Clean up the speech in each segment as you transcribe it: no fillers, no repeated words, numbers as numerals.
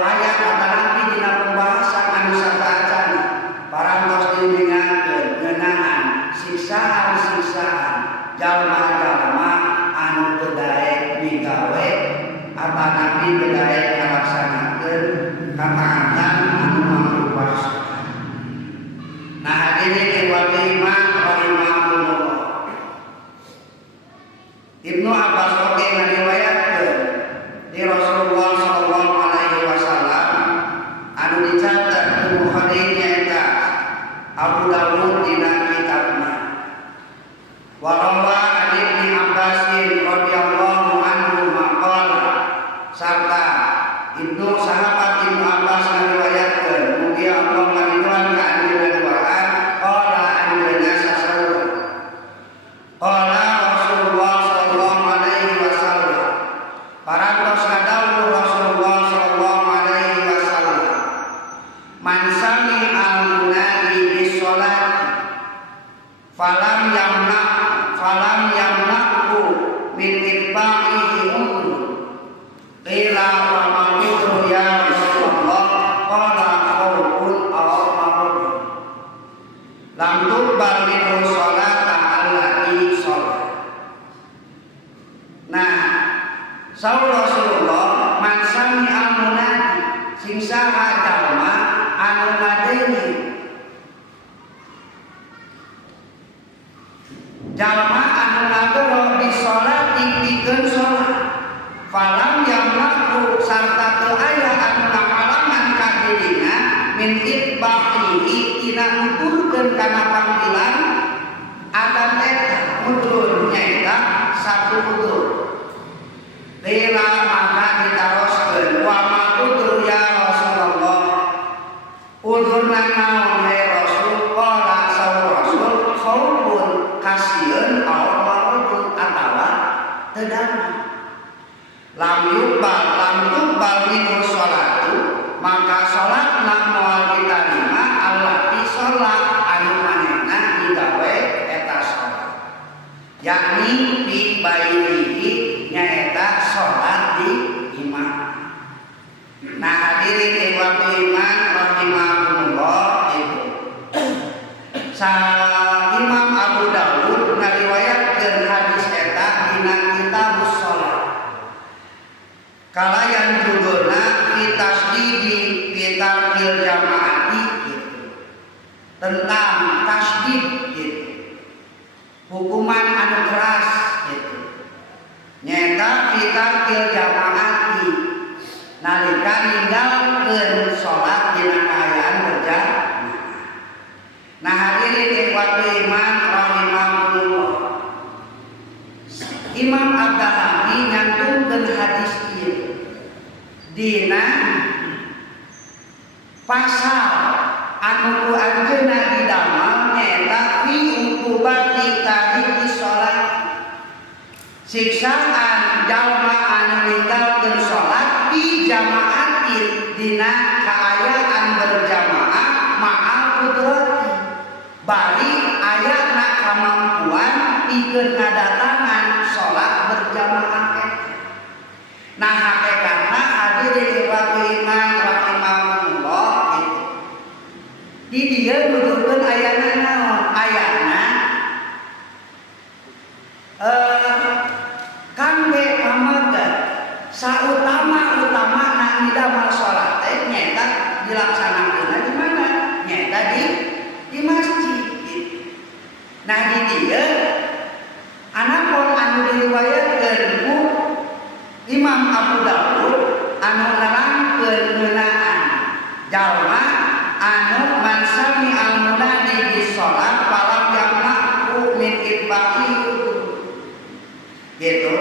ayat kata nanti dina pembahasan sarta Ibnu sahabat Ibnu Abbas ngariwayatkeun mugi Allah ngariduan ka anjeunna duaan qala anjeunna sasaur qala Rasulullah sallallahu alaihi wasallam parantos kadawuh Rasulullah sallallahu alaihi wasallam man sami al-munadi bis salat falam yamna'u min itba'ihi umur qila wa ma'udhu ya Rasulullah qala qawlun aw ma'udhu lam tuqbal minhu sholata allati sholat. Nah saur Rasulullah man sami al-munadi sing saha jalma anu ngadengi jalma anu ngagero di sholat dipikeun sholat falam yamlaku sarta teu aya anu ngahalangan ka dirina min itba'ihi tina nuturkeun kana panggilan adan eta nutur nyaeta satu utur lila maka ditaroskeun wa ma utur ya Rasulullah udurna naon he Rasul qala saur Rasul khaufun kasieun aw ma'udun atawa teu dana lam yuqbal minhu sholatu maka sholat nak moal ditarima allati sholat anu manehna digawe eta sholat yakni fi baitihi nyaeta sholat di imam. Nah hadirin ikhwati iman rahimahumullah itu Imam Abu Dawud ngariwayatkeun hadis eta dina kitabus sholat kalayan judulna fi tasdidi fi tarkil jamaati gitu. Tentang tasdid gitu. Hukuman anu keras gitu. Nyata fi tarkil jamaati nalika ninggalkeun salat dina kaayaan berjamaah. Nah hadirin ikhwati iman rahimahumullah. Imam Ad-Dahabi nyantumkeun hadis ieu dina pasal anu ku anjeunna didamel nyaeta fi uqubati tariki sholat siksaan jalma anu ninggalkeun sholat di jamaatin dina kaayaan berjamaah ma'al qudrati bari ayatna kamampuan pikeun ngadatangan sholat berjamaah eta. Nah hakikatna hadirin ikhwati iman rahimahumullah gitu. Di dieu nuturkeun ayatna naon? Ayatna kangge pamagat sautama-utama na ngidamel sholat teh nyaeta dilaksanakeunna di mana? Nyaeta di masjid gitu. Nah di dieu anapun anu diriwayatkeun ku Imam Abu Dawud anu nerangkeun ngeunaan jalma anu man sami al-munadi di sholat falam yamna'u min itba'i gitu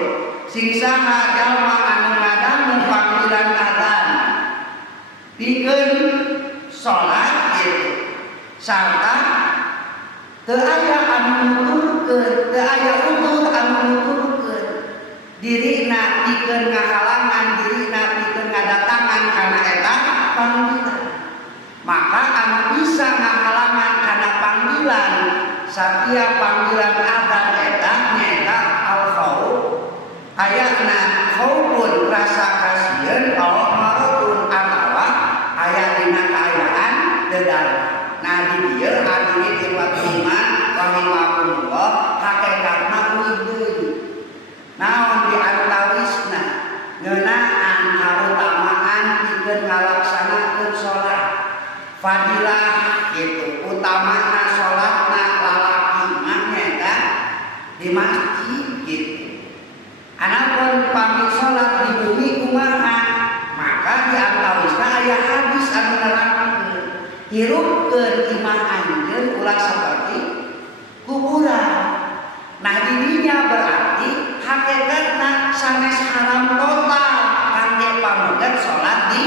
sing saha jalma anu ngadangu panggilan adzan pikeun sholat gitu sarta teu aya anu nuturkeun teu aya utur anu nuturkeun dirina pikeun ngahalangan dirina pikeun ngadatangan kana eta panggilan maka anu bisa ngahalangan kana panggilan satiap panggilan adzan eta nyaeta al-khauf ayatna khaufun rasa kasieun aw marudun atawa aya dina kaayaan teu dana. Nah di dieu hadirin ikhwati iman rahimahumullah hakikatna uih deui naon di antawisna ngeunaan kautamaan pikeun ngalaksanakeun sholat fadilah gitu utamana sholatna lalaki mah nyaeta di masjid gitu. Anapun pami sholat di bumi kumaha maka di antawisna aya hadis anu nerangkeun hirupkeun imah anjeun ulah saperti kuburan. Nah dirinya berarti hakikatna sanes haram total kanggo kangge pamegat salat di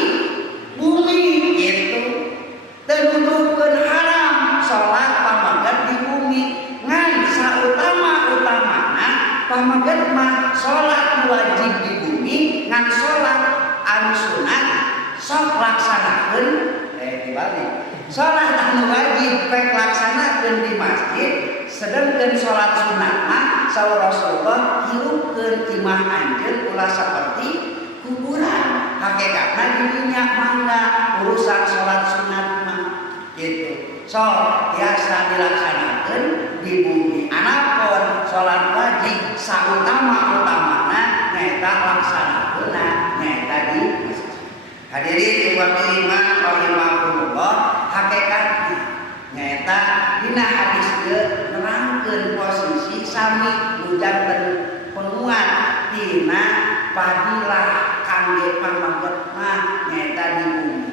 bumi gitu. Teu nuduhkeun haram salat pamegat di bumi. Ngan sautama-utamana pamegat mah salat wajib di bumi ngan salat anu sunat sok laksanakeun dibalik. Salat anu wajib pek laksanakeun di masjid, sedangkan salat sunat mah saur Rasulullah hirukeun imah anjeun ulah saperti kuburan. Hakikatna di dunya mangga urusan salat sunat mah gitu. So biasa dilaksanakeun di bumi. Anapun salat wajib sautama-utamana nyaeta laksanakeunna nyaeta di masjid. Hadirin ikhwati iman rahimakumullah, hakikatna nyaeta dina hadis teu nerangkeun posisi sami nu janten penguat tina fadilah kangge pamegat mah nyaeta di bumi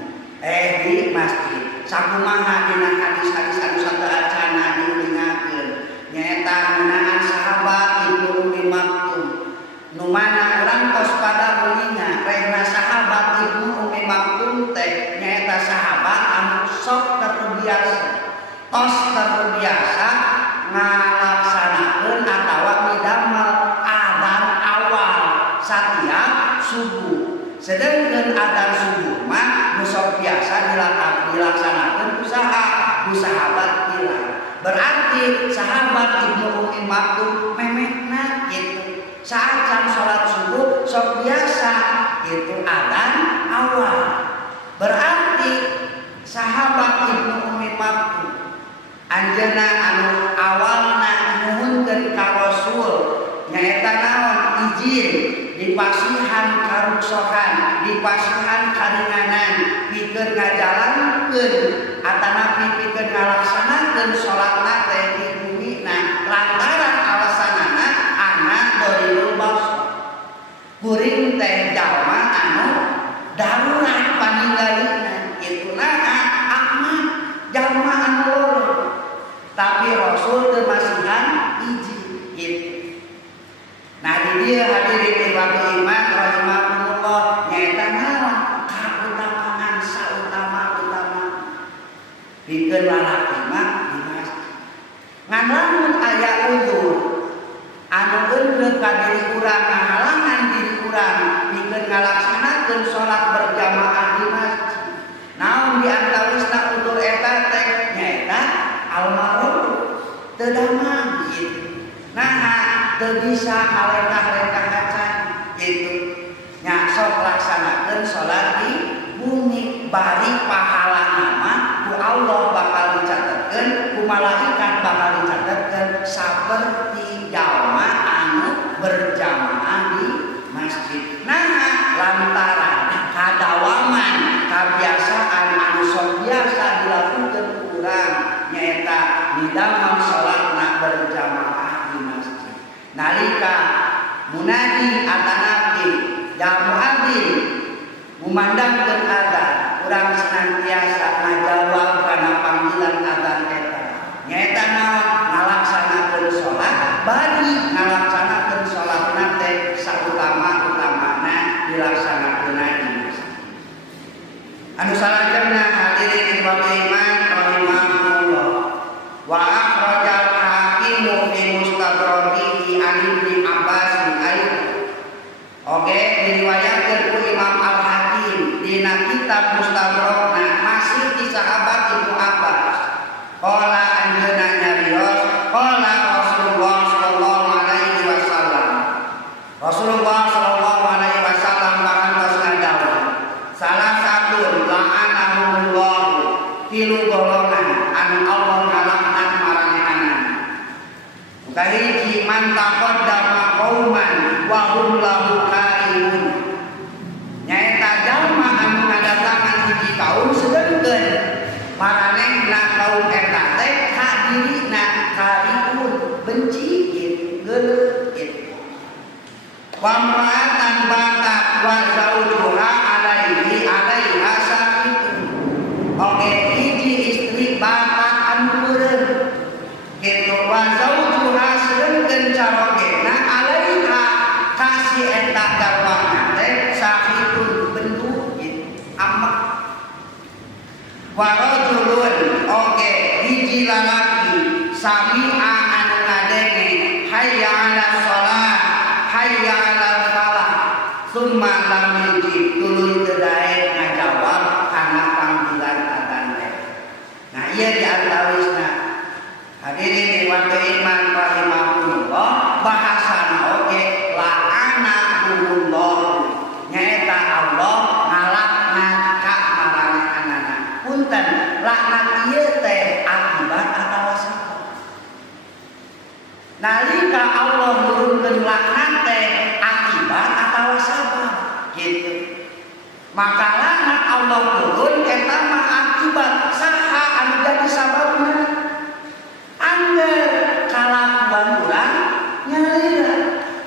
di masjid. Sakumaha dina hadis-hadis anu sateacana diulingakeun nyaeta ngeunaan sahabat Ibnu Ummi Maktum nu mana urang tos pada ulinga rehna sahabat Ibnu Ummi Maktum teh nyaeta sahabat anu sok terbiasa ngalaksanakeun atawa midamel adzan awal satiap subuh. Sedangkan adzan subuh mah nu sok biasa dilaksanakeun ku sahabat Bilal. Berarti sahabat Ibnu Ummi Maktum memehna gitu. Saat jam salat subuh sok biasa itu adzan awal. Berarti sahabat Ibnu Ummi Maktum anjeunna anu awalna nuhunkeun ka Rasul nyaeta naon izin dipasihan karuksohan, dipasihan karinganan pikeun ngajalankeun atanapi pikeun ngalaksanakeun salatna teh di bumina lantaran alasanana anak dorirul basar. Kuring teh jalma anu darurat paninggalina itu naha Ahmad jalma anu loro. Tapi Rasul teu masihan izin gitu. Nah di dia hadirin ikhwati iman rahimakumullah nyaeta naon kautamaan sautama-utama pikeun lalaki mah di masjid. Ngan lamun aya uzur anu eunreun ka diri urang ngahalangan diri urang pikeun ngalaksanakeun salat berjamaah di masjid. Naon di antawisna uzur eta teh nyaeta almarhum teu damang gitu. Nah, teu bisa alengkah-lengkah acan gitu. Nya sok laksanakeun salat di bumi bari pahalana mah ku Allah bakal dicatetkeun, ku malaikat bakal dicatetkeun saperti jalma anu berjamaah di masjid. Nah, lantaran kadawaman kabiasaan anu sok biasa dilakukeun ku urang nyaeta midamel salatna berjamaah nalika munadi atanapi ya muadzin ngumandangkeun adzan urang senantiasa ngajawab kana panggilan adzan eta nyaeta naon ngalaksanakeun salat bari ngalaksanakeun salatna teh sautama-utamana dilaksanakeunna di masjid. Anu salajengna hadirin ikhwati iman rahimakumullah wa akhrajal hakimu fi mustadrakihi an Ibnu Abbas Oke, diriwayatkeun ku Imam Al-Hakim dina kitab Mustadrakna masih di sahabat Ibnu Abbas. Qala anjeunna nyarios, qala Rasulullah sallallahu alaihi wasallam. Rasulullah sallallahu alaihi wasallam parantos ngadawu. Salah satu la'anahullah tilu golongan anu Allah ngalaknat maranehana. Kahiji man taqaddama qauman wa hum lahu karihun. Nyaeta jalma anu ngadatangan hiji kaum sedengkeun maranehna kaum eta teh ka dirina karihun benci gitu geuleuh gitu. Wa ma'atan batat wa zaujuha alaiha sakitun. Oke, hiji istri batat anu meureun gitu wa zaujuha sedengkeun carogena alaiha kasih eta garwana teh sakitun hiji lalaki sami'a anu ngadenge hayya 'alas shalah hayya 'alal falah summa lam yujib tuluy teu daek ngajawab kana panggilan adzan teh. Nah ieu di antawisna hadirin dewan iman rahimahumullah bahasana oge la'anahumullah nyaeta Allah ngalaknat ka maranehna. Punten laknat ieu teh akibat atawa sabab. Nalika Allah nurunkeun laknat teh akibat atawa sabab gitu. Maka laknat Allah turun eta mah akibat saha anu jadi sababna. Angger kalakuan urang nyalira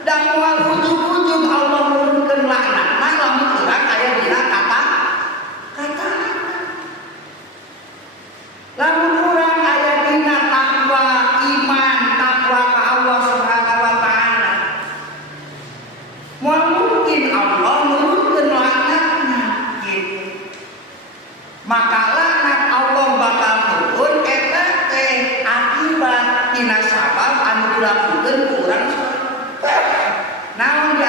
dan moal ujug-ujug Allah nurunkeun laknatna lamun urang aya dina kata lamun urang aya dina takwa iman takwa ka Allah Subhanahu wa taala moal mungkin Allah nurunkeun laknatna gitu. Maka laknat Allah bakal turun eta teh akibat tina sabab anu dilakukeun ku urang. Namun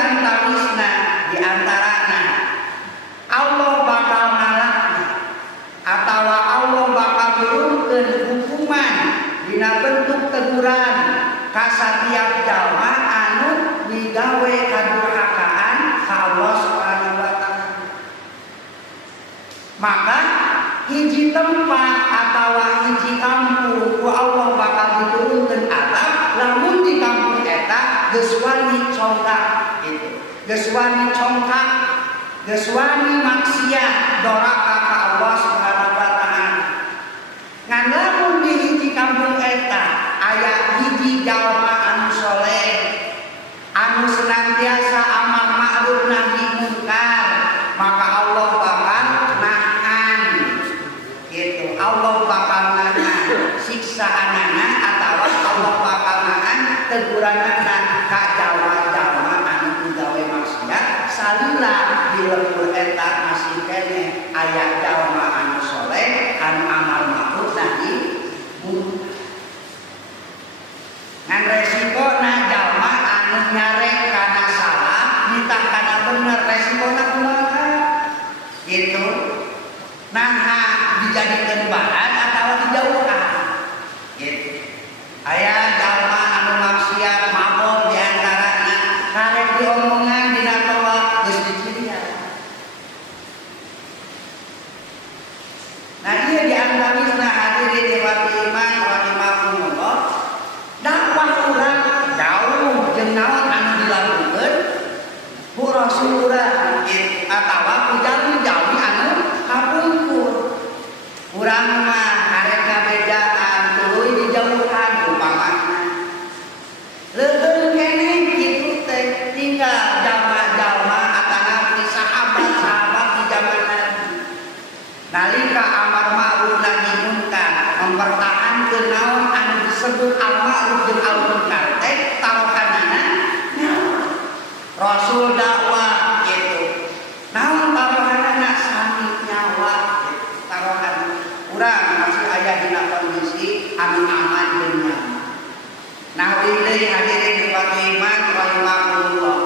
di antarana Allah bakal ngalakna atawa Allah bakal turunkeun hukuman dina bentuk teguran ka satiap jalma anu digawe kadurhakaan ka Allah Subhanahu wa taala. Maka hiji tempat atawa hiji kampung ku Allah bakal diturunkeun azab lamun di kampung eta geus wani congkak gitu. Geus wani congkak, geus wani maksiat doraka ka Allah Subhanahu wa taala. Ngan lamun di hiji kampung eta aya hiji jalma anu saleh anu senantiasa amar ma'ruf nahi munkar, maka Allah bakal nahan gitu. Allah bakal nahan siksa anana atawa Allah bakal nahan teguranana ka jalma-jalma anu gawe maksiat salila di lembur eta masih kene aya jalma anu saleh anu amal ma'ruf nahi munkar. Ngan resiko na jalma anu nyarek kana salah nitah kana bener resikona kumaha gitu. Nah dijadikeun bahan atawa dijauhkan gitu. Aya jalma anu maksiat mabok di antarana karek diomongan dina toa geus dicirian. Nah ieu di antawisna hadirin dewan iman rahimahumullah dakwah urang jauh jeung naon anu dilakukeun ku Rasul urang atawa ku jalmi-jalmi anu kapungkur. Urang mah karek kabedaan tuluy dijauhan upamana. Leuheung keneh kitu teh tinggal jalma-jalma atana ti sahabat-sahabat di zaman Nabi. Nalika amar ma'ruf nahi munkar mempertahankeun naon anu disebut al-ma'ruf jeung al-munkar teh tarokanana Rasul dakwah gitu. Naon tarokanana sami nyawa gitu. Tarokan urang masih aya dina kondisi anu aman jeung nyaman. Nah deui hadirin dewan iman rahimahullah.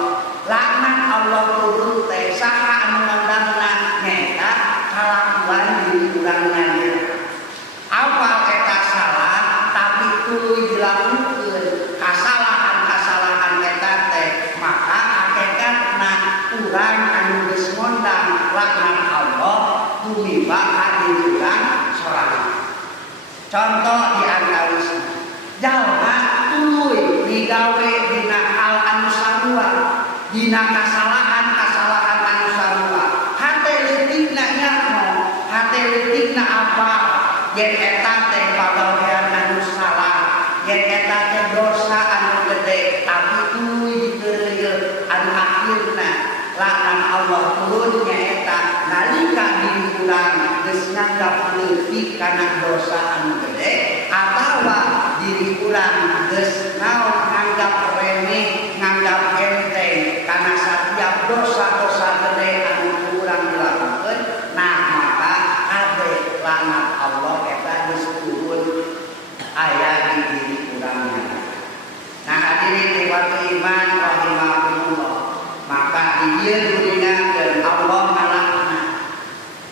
Laknat Allah turun teh saha anu ngandangna nyaeta kalakuan diri urang nyadira. Awal eta salah tapi tuluy dilakukeun kasalahan-kasalahan eta teh maka hakikatna urang anu geus ngondang laknat Allah tumiba ka diri urang sorangan. Contoh di antawisna jalma tuluy digawe dina hal anu sarua dina kasalahan-kasalahan anu sarua hate leutikna nyaho hate leutikna apa yen eta teh pagawean anu salah yen eta teh dosa anu gede tapi tuluy dikeureuyeun anu akhirna laknat Allah turun nyaeta nalika diri urang geus nganggap leutik kana dosa anu gede atawa diri urang geus naon nganggap remeh nganggap enteng kana satiap dosa-dosa gede anu urang dilakukeun. Nah maka ade laknat Allah eta geus turun iman rahimahumullah. Maka dia diingatkan Allah ngalakna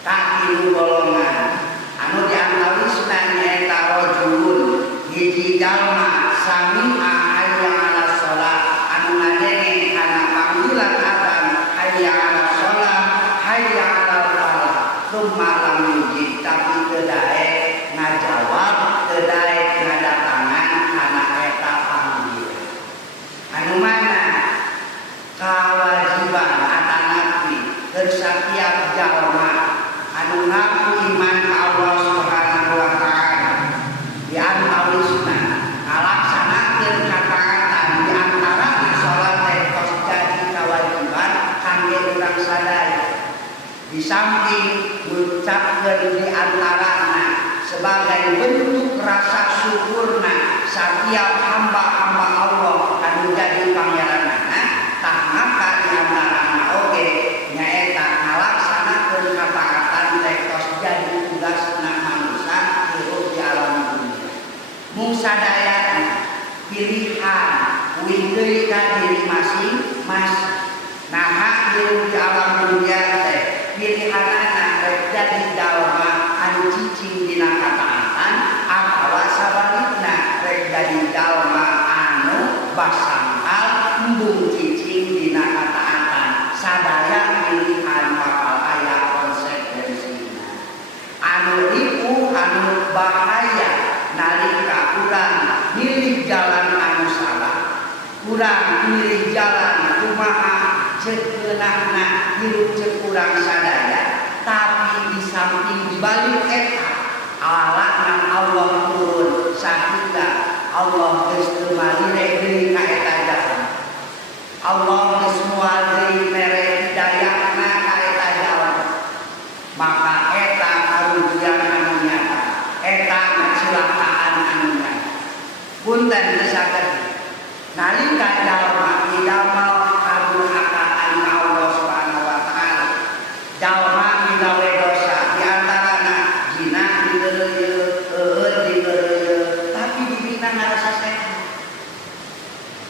kaki golongan anu diantawisna nyaeta rajulun hiji jalma sami'a hayya 'alas shalah anu ngadenge kana panggilan adzan hayya 'alas shalah hayya 'alal falah tsumma lam yuji tapi teu daek ngajawab teu daek ngadatangan kana eta panggilan anu mana kewajiban atas nabi setiap jalma anu ngaku iman ka Allah Subhanahu wa taala di antawisna ngalaksanakeun kataatan di antara salat tos jadi kewajiban kangge urang sadaya di samping ngucapkeun di antarana sebagai bentuk rasa syukurna setiap hamba-hamba Allah anu jadi pangeranana tah maka di antarana oge nyaeta ngalaksanakeun kataatan tos jadi tugasna manusia hirup di alam dunia mung sadayana pilihan uing deui ka diri masing-masing naha hirup di alam dunia teh pilihanana rek jadi jalma anu cicing dina kataatan atawa sabalikna rek jadi jalma anu basangkal embung cicing dina kataatan sadaya pilihan bakal aya konsekuensina anu iku anu bahaya nalika urang milih jalan anu salah urang milih jalan kumaha ceuk geunahna hirup ceuk urang sadaya tapi di samping dibalik eta alakna Allah turun sahingga Allah geus teu malireh deui ka eta jalan Allah geus moal deui mere hidayahna ka eta jalan maka eta karugian anu nyata eta kecelakaan anu nyata punten teu saged nalika jalma idamel kadurhakaan ka Allah Subhanahu wa taala jalma migawe dosa di antarana zina digeureuyeun eueud digeureuyeun tapi dibina ngarasa sehat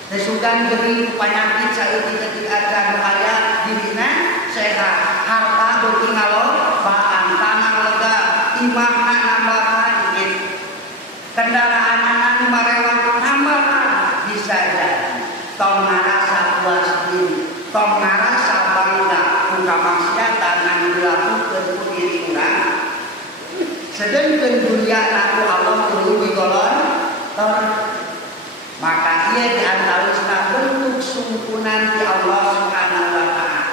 teu sugan geuning panyakit saeutik ketik aja nu aya dibina sehat harta beuki ngalobaan tanah lega imahna nambahan gitu kendaraan anu marewak nambahan bisa jadi tong ngarasa puas diri tong ngarasa bangga ku kamaksiatan anu dilakukeun ku diri urang sedengkeun dunia anu Allah tuluy digolong maka ieu diantawisna bentuk sungkunan di Allah Subhanahu wa taala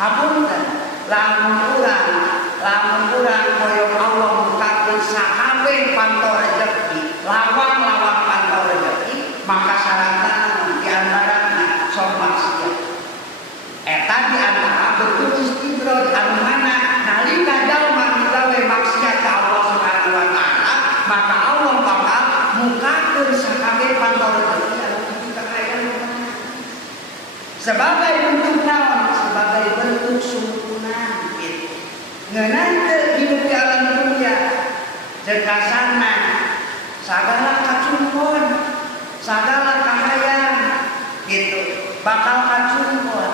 hapunten lamun urang hoyong Allah mukakeun sahabe pantau rezeki lawang-lawang pantau rezeki maka syaratna di antarana sok maksiat eta di antara bentuk istidraj anu mana nalika jalma digawe maksiat ka Allah Subhanahu wa taala maka Allah bakal mukakeun sahabe pantau rezeki anu kita kaya sebagai bentuk naon sebagai bentuk sungkunan gitu ngeunaan teu hidup di alam dunia jekasanna sagala kacungkon sagala kahayang gitu bakal kacungkon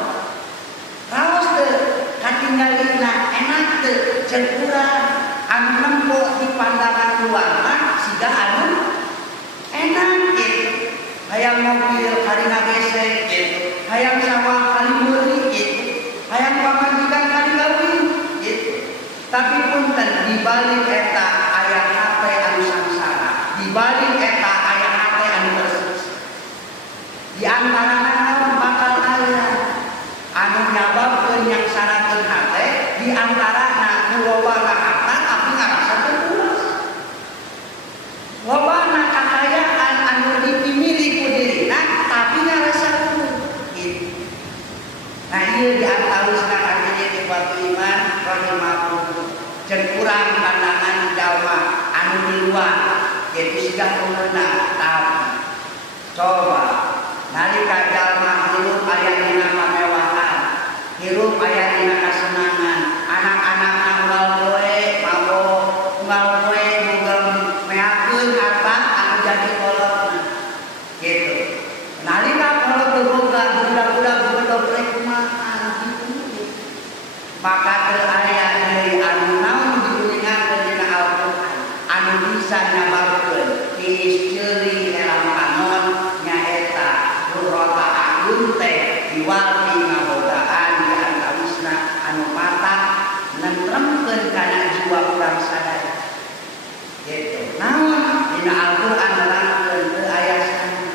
raos teu katinggalina enak teu ceuk urang anu nempo di pandangan luar siga anu enak gitu hayang mobil karina gesek gitu hayang sawah kali meuli gitu hayang pamajikan kali gawin gitu tapi punten dibalik eta aya hate anu sangsara dibalik eta aya hate anu tersiksa di antarana naon bakal aya anu nyababkeun yang sarakeun hate di antarana lobana harta tapi ngarasa teu puas lobana kakayaan anu dimiliki ku dirina tapi ngarasa teu gitu nah ieu diantawisna kadieu ikhwatul iman rahimahumullah jeung urang pandangan jalma anu di luar yaitu siga umurna tapi coba nalika jalma hirup aya dina kamewahan hirup aya dina kasenangan anak-anakna unggal poe mabok unggal poe mugel meakeun harta anu jadi kolotna gitu nalika bisa nyabarkeun tis ceuli elang panon nyaeta rurota agung teh diwali ngabogaan di antawisna anu matang nentremkeun kana jiwa urang sadaya gitu. Namun dina Al-Qur'an nerangkeun teu aya sana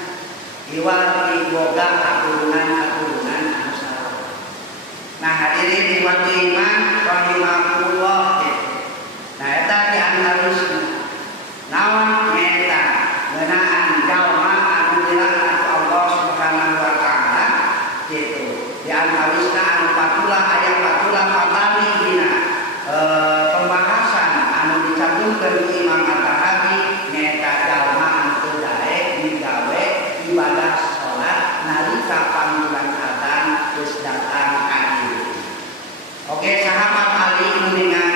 diwali boga katurunan anu salah. Nah hadirin di waktu iman rahimakumullah gitu. Nah eta di antawisna naon nyata ngeunaan jalma anu dilarang ku Allah Subhanahu wa taala gitu. Di antawisna anu patulah aya patulah patali dina pembahasan anu dicantumkeun ku Imam At-Tahawi nyata jalma anu teu daek digawe ibadah salat nalika panggilan adzan geus datang adzan. Oke sahabat Ali mendingan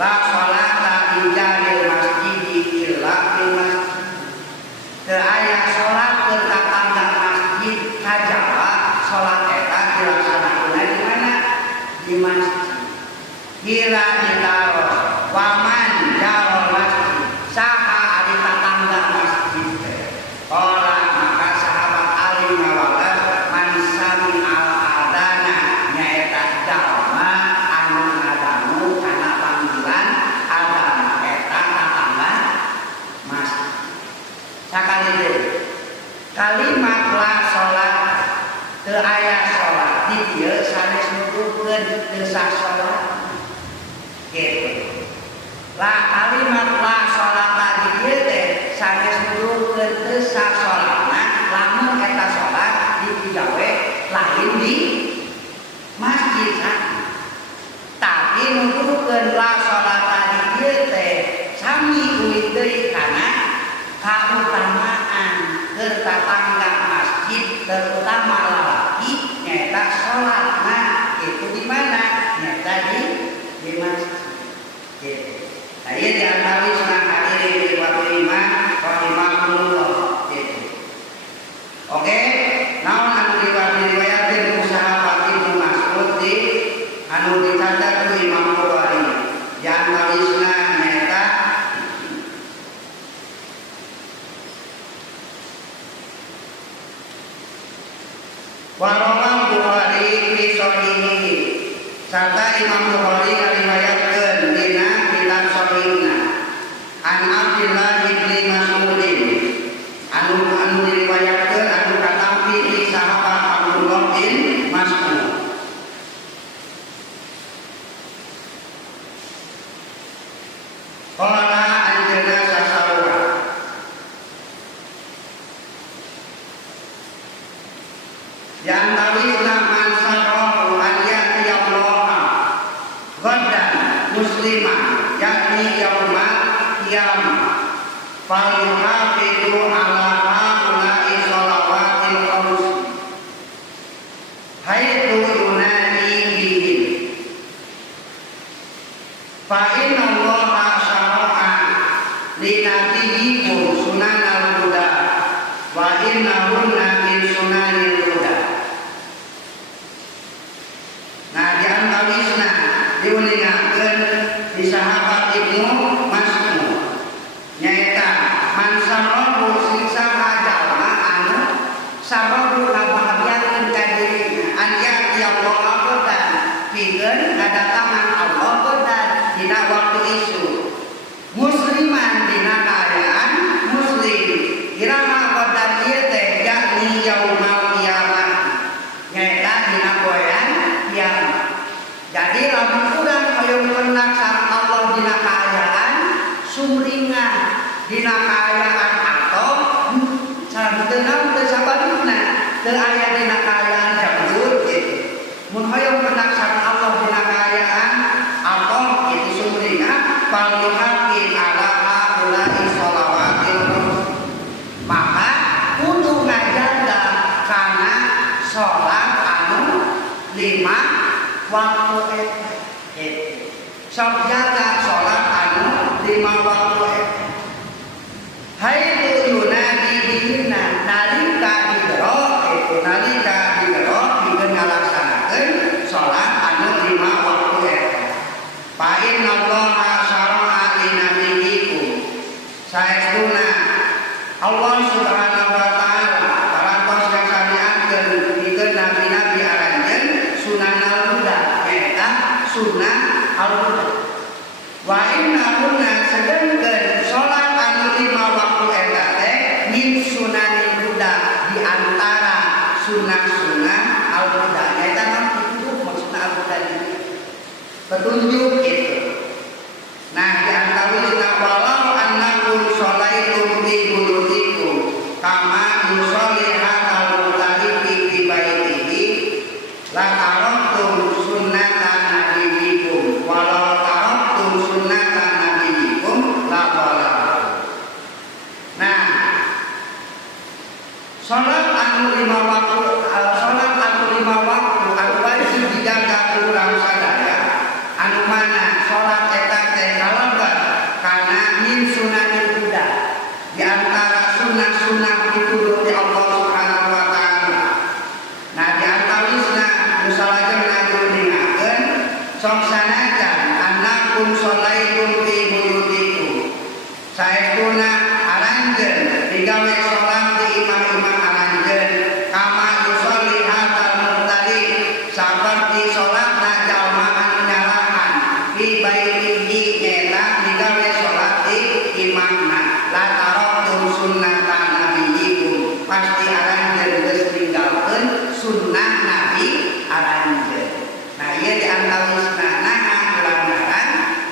la sholata illa masjid illa fil masjid. Teu aya salat ke tatangga masjid kajaba salat eta dilaksanakeunna di mana? Di masjid. Kira ditaros waman jarol masjid saha ari tatangga masjid teh. Ora maka sahabat Ali ngawalan man sami al adana nyaeta jalma anu ngadangu kana panggilan adzan eta tatangga masjid. Sakali deui kalimat la sholat teu aya sholat di dieu sanes nuduhkeun teu sah sholat gitu. La kalimat la sholat di dieu teh sanes nuduhkeun teu sah sholatna lamun eta sholat digawe lain di masjid tapi nuduhkeun la sholat di dieu teh sami ulit deui kana kautamaan keur tatangga masjid terutama lalaki nyata sholatna itu di mana nyata di masjid gitu. Nah ieu diantawisna hadirin di waktu iman rahimakumullah gitu. Oke, naon anu diriwayatkeun ku sahabat Ibnu Mas'ud di anu dicatat ku Imam Bukhari diantawisna nyata Warawal Bukhari fi sahihihi serta Imam Bukhari ngariwayatkeun dina kitab sahihna an Abdullah bin Mas'udin anu diriwayatkeun anu katampi di sahabat Abdullah bin Mas'ud. Qala anjeunna sasaura yang tawisna man sarrahu an ya'tiyallaha ghadan musliman yakni yaumal qiyamah falyuhafidu ala haula'i shalawatil khams haitsu yunadi bihim fa inna allaha syara'a li nabiyyikum sunanal huda wa innahunna min sunanil huda. Nah diantawisna diulingakeun di sahabat Ibnu Mas'ud nyaeta man sarrahu siksa jalma anu sarrahu kabahagiaan ka dirina an ya'tiyallaha ghadan pikeun kadatangan Allah ghadan dina waktu isu musliman dina keadaan muslim iraha ghadan ieu teh yakni yaumal qiyamah nyaeta dina poean kiamat. Jadi lamun urang hoyong menang sareng Allah dina kaayaan sumringan dina kaayaan atau sareng teu naon teu sababna teu aya dina kaayaan jabur gitu. Mun hoyong menang sareng Allah dina kaayaan atau itu sumringan falihaqqi ala haula'i shalawatil maka kudu ngajaga kana salat anu 5 waktu eta gitu. Sok jaga salat anu 5 waktu eta. Haitsu yunadi bihina nalika digero itu nalika digero pikeun ngalaksanakeun salat anu 5 waktu eta. Fa innallaha syara'a li nabiyyikum saestuna Allah Subhanahu wa taala parantos kasariakeun pikeun nabi-nabi aranjeun sunanal huda eta sunnah al-huda. Wa inna kunna sedengkeun salat anu 5 waktu eta teh min sunanil huda di antara sunah-sunah al-huda. Eta mah petunjuk maksudna al-huda ini. Petunjuk itu. Nah, di antawisna walau annakum sholaitum fi buyutikum kama yusolli hadal mutarifi fi baitihi la taraktum sunnatan nabiyikum walau taraktum sunnatan nabiyikum la dhalatum. Nah, salat anu 5 waktu anu wajib dijaga kurang sadaya anu mana salat eta teh kalaban kana min sunanil huda di antara sunah-sunah pituduh ti Allah Subhanahu wa taala. Nah, di antawisna nu salajengna diuningakeun sok sanajan annakum sholaitum fi buyutikum saestuna aranjeun digawe salat ti imam-imam aranjeun kama yusolli hadal muqtadi saperti salatna jalma anu nyalahan fi baitihi nyata digawe salat ti imamna la taraktum sunnatan nabiyikum pasti aranjeun geus ninggalkeun sunnah nabi aranjeun. Nah, ieu di antawisna naha pelanggaran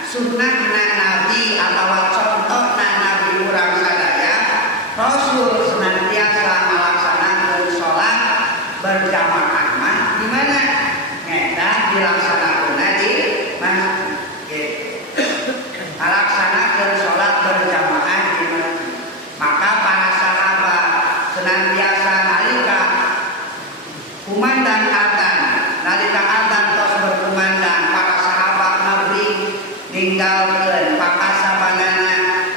sunnahna nabi atawa contona nabi urang sadaya Rasul senantiasa melaksanakeun salat berjamaah mah di mana nyata dilaksanakeun di masjid. Melaksanakeun salat berjamaah di masjid. Maka para sahabat senantiasa nalika kumandang adzan, nalika adzan tos berkumandang para sahabat Nabi ninggalkeun pakasabanana,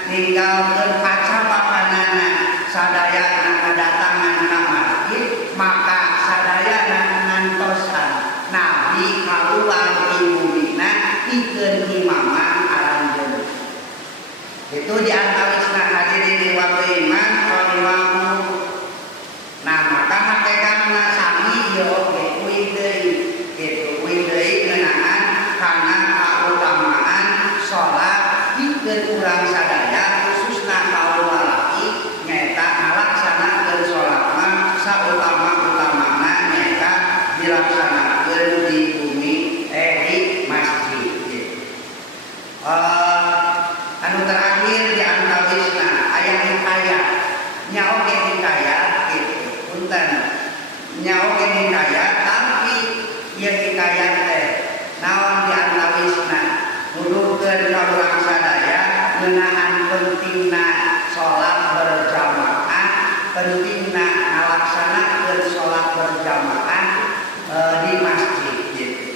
ninggalkeun pacapapanana sadayana ngadatangan ka masjid, maka sadayana ngantosan Nabi kaluar ti bumina pikeun imaman aranjeun. Itu di antawisna hadirin wa iman qalilahu. Nah, maka hakikatna sami ieu oge kuing deui kitu kuing deui ngeunaan kana kautamaan salat pikeun urang sadaya khususna kaum lalaki nyaeta ngalaksanakeun salat mah sautama-utamana nyaeta dilaksanakeun di bumi di masjid gitu. Anu terakhir di antawisna aya hikayat nya oge hikayat gitu. Punten nya oge hikayat tapi ieu hikayat teh naon di antawisna nuduhkeun ka urang sadaya ngeunaan pentingna salat berjamaah, pentingna ngalaksanakeun salat berjamaah di masjid gitu.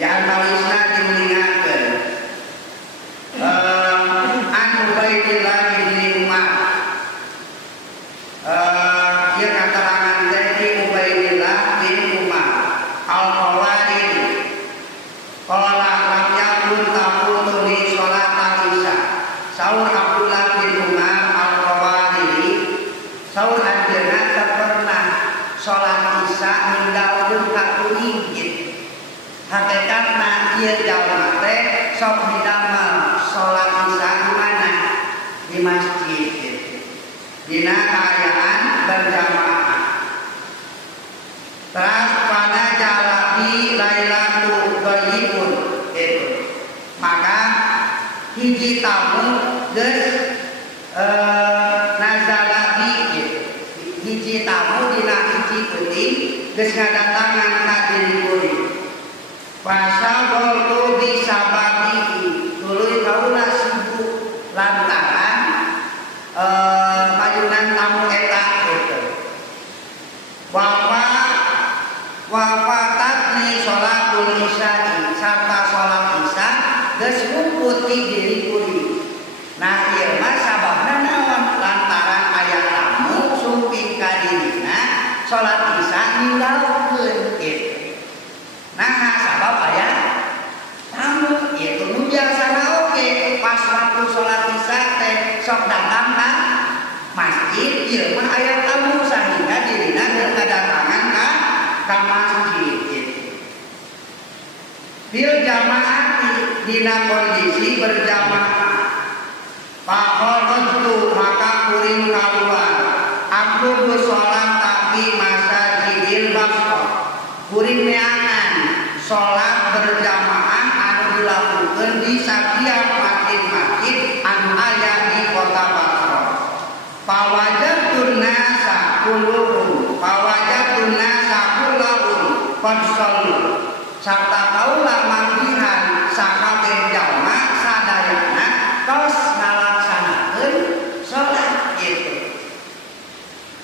Di antawisna diulingakeun an Ubaidillah bin Umar ieu katerangan dari Ubaidillah bin Umar al-Qawariri qala lam yakun taquluni sholat al-isya saur Abdullah bin Umar al-Qawariri saur anjeunna teu pernah sholat isya ninggalkeun ka kuring gitu. Hakikatna ieu jalma teh sok didamel sholat isya di mana? Di masjid gitu. Dina kaayaan berjamaah. Terus pada jalabi lailatu ghaibun gitu. Maka hiji tamu geus nazalabi gitu. Hiji tamu dina hiji peuting geus ngadatangan ka diri kuring. Pasal tu bisa babi tuluy kaula sibuk lantaran majunan tamu eta gitu. Wafatatni sholatul isya'i sarta sholat isya geus ngumpul ti diri kuring. Nah, ieu mah sababna naon? Lantaran aya tamu sumping ka dirina sholat isya ninggalkeun gitu. Nah, sabab aya tamu itu nu biasana oge pas waktu sholat isya teh sok datang ka masjid ieu mah aya tamu sahingga dirina keur kadatangan ka masjid gitu. Bil jamaah dina kondisi berjamaah Pakholatu maka kuring kaluar aku sholat tapi masa jidil bakso kuring neangan sholat berjamaah anu dilakukan di setiap masjid-masjid anu aya di kota Basra. Pawajatun nasa kulluhum qad shallu sarta kaulah manggihan sakabeh jalma sadayana tos ngalaksanakeun salat kitu.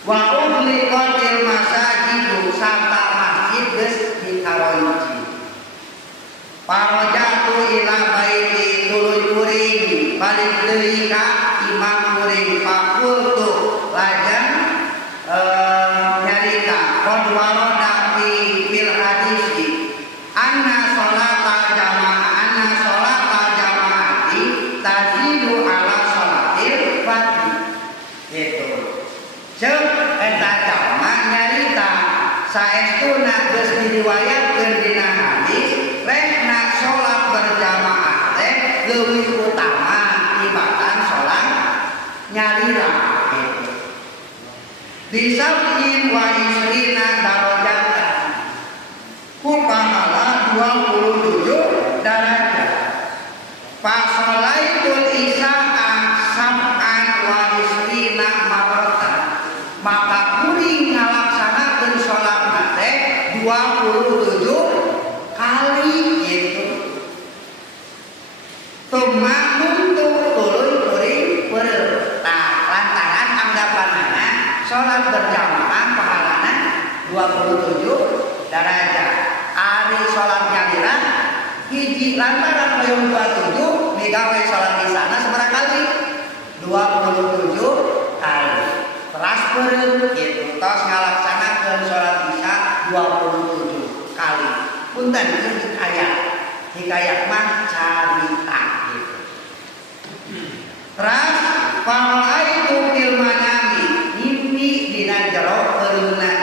Wa ughliqatil masajidu sarta masjid geus dikaronci. Parojatu ila baiti tuluy kuring balik deui ka imam kuring fakultu lajang nyarita qad warada fil hadisi anna sholata jamaati tazidu ala sholatil fardhi gitu. Ceuk eta jalma nyarita saestuna geus diriwayatkeun dina hadis rehna sholat berjamaah teh leuwih utama tibatan sholat nyarira gitu. Bisab'in wa isrina darajatan ku pahala 27 derajat. Fasolaitul isya'a sab'an wa isrina marratan maka kuring ngalaksanakeun sholat nate 27 kali gitu. Tumma untuk tuluy kuring lantaran anggapanana sholat berjamaah pahalana 27 derajat. Ari sholat nyadira hiji lantaran hoyong 27 digawe sholat di sana sabaraha kali 27 kali teraskeun gitu tos ngalaksanakeun sholat isya 27 kali. Punten hikayat mah carita gitu. Teras itu fil manami mimpi dina jero euleunan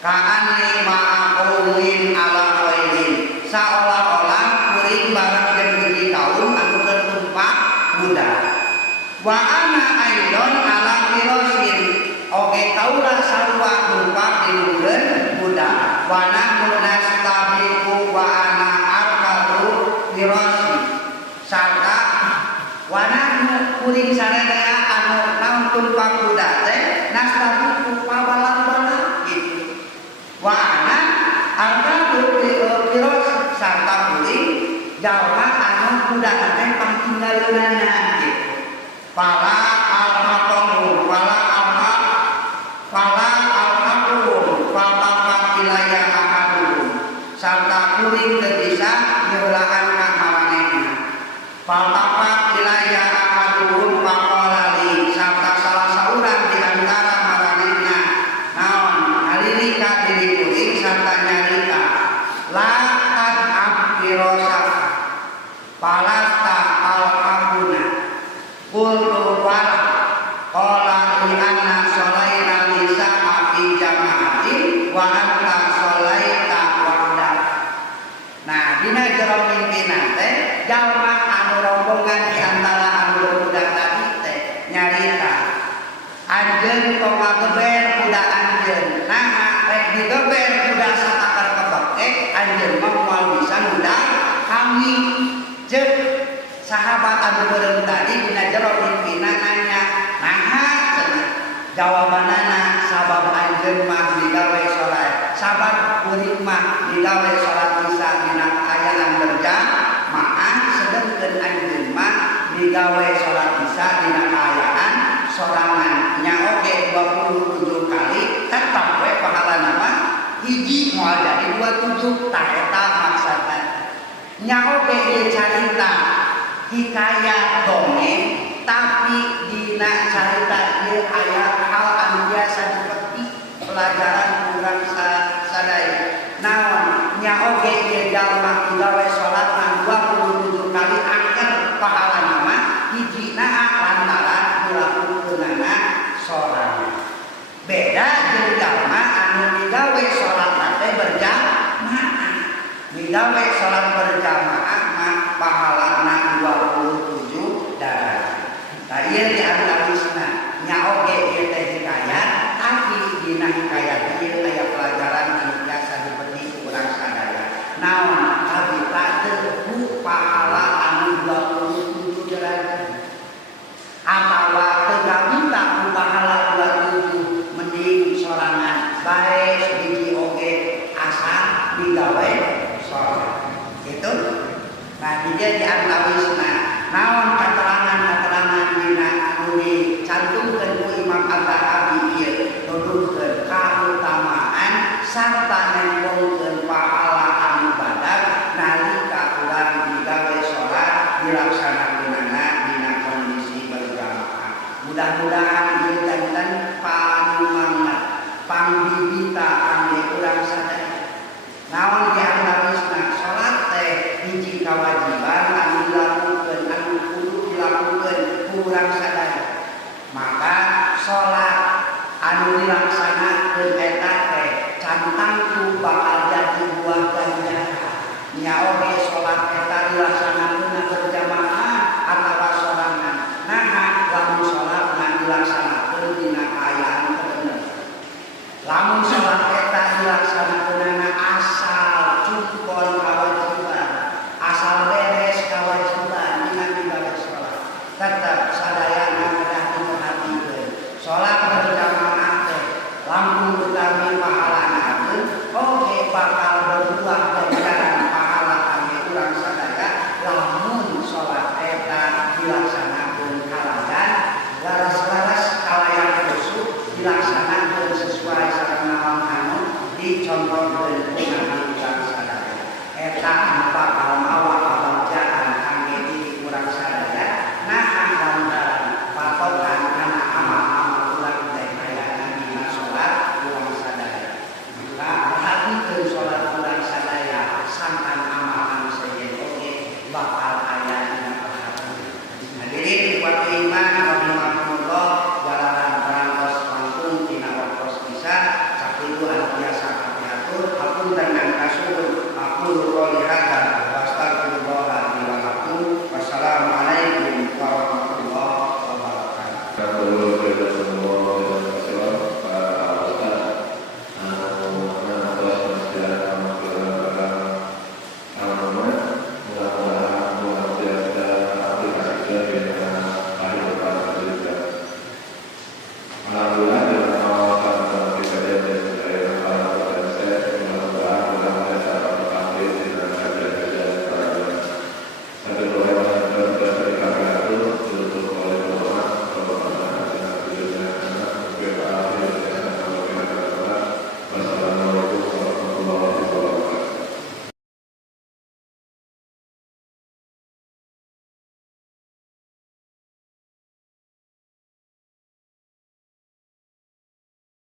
ka'anni ma'aqulin ala khairin saolah-olah kuring barang jeung hiji kaum anu tertumpak budak. Wa ana aidon ala firosin oge kaula sarua numpak di lureun budak. Wa nahnu nastabiqu wa ana arqadu firosi sarta wa nahnu kuring sadaya anu naon tumpak budak teh nastabiqu pabalan-balan gitu. Wa ana arqadu firosi sarta kuring jalma anu budak teh pangtinggaleunan gitu. Fala al-maqamu fala ilaya ahadun sarta kuring teu bisa nyeulaan ka maranehna. Faltafat ilaya ahadun faqalali sarta salah saurang di antara maranehna naon ngaliri ka diri kuring sarta nyarita la tad'ab firosa palasta al-abuna qultu wala qala li anna sholaina lisa fi jama'atin wa anta sholaita wahdak. Nah dina jero mimpina teh jalma anu rombongan di antara anu budak tadi teh nyarita anjeun tong ngageber budak anjeun nah rek digeber budak satakar kebek anjeun mah moal bisa budak kami ceuk sahabat anu beureum tadi dina jero mimpina nanya naha cenah jawabanana sabab anjeun mah digawe salat sabab kuring mah digawe salat isya dina kaayaan berjamaah sedengkeun anjeun mah digawe salat isya dina kaayaan sorangan nya oge 27 kali tetep we pahalana mah hiji moal jadi 27 tah eta maksudna nya oge ieu carita hikayat dongeng tapi dina carita ieu aya hal anu biasa dipetik pelajaran urang sadaya naon nya oge ieu jalma digawe salat 27 kali angker pahalana mah hijina lantaran digawe sholat nanti berjamaah. Digawe sholat berjamaah mah pahalana 27 darajat. Nah ieu diantawisna nya oge ieu teh hikayat, tapi dina hikayat ieu aya pelajaran anu biasa dipeti ku urang sadaya. Naon habita teu pahala anu 27 derajat. Atawa teu kabita ku pahala 27 mending sorangan bae hiji oge asa digawe sholat. Itu. Nah dia diantawisna naon keterangan dina anu dicantumkeun ku Imam Al-Zahabi ieu nuduhkeun kautamaan sarta nembongkeun pahala anu badag nalika urang digawe sholat dilaksanakeunana dina kondisi berjamaah. Mudah-mudahan ieu janten panumangat pangbibita kangge urang sadaya. Naon diantawisna sholat teh hiji kawajiban anu dilakukeun anu kudu dilakukeun ku urang sadaya. Maka sholat anu dilaksanakeun eta teh cantangku bakal jadi buah ganjaran. Nya oge sholat eta dilaksanakeun berjamaah atawa sorangan. Naha lamun sholatna dilaksanakeun dina kaayaan terbener. Lamun sholat eta dilaksanakeunana asal cumpon kawajiban, asal beres kawajiban dina digawe sholat. Tetep sadayana kedah diperhatikeun. Sholat berjamaah teh lamun utami pahalana oge bakal berbuah ganjaran pahala kangge urang sadaya lamun sholat eta dilaksanakeun kalayan laras-laras kalayan khusyuk dilaksanakeun sesuai sareng naon anu dicontohkeun ku Nabi urang sadaya. Eta anu bakal mawa kabagjaan kangge diri urang sadaya nahan lantaran patokan kana amal-amal urang teh ayana dina sholat urang sadaya. Maka perhatikeun sholat urang sadaya sangkan amal anu sejen oge bakal aya dina perhatian. Hadirin kuat iman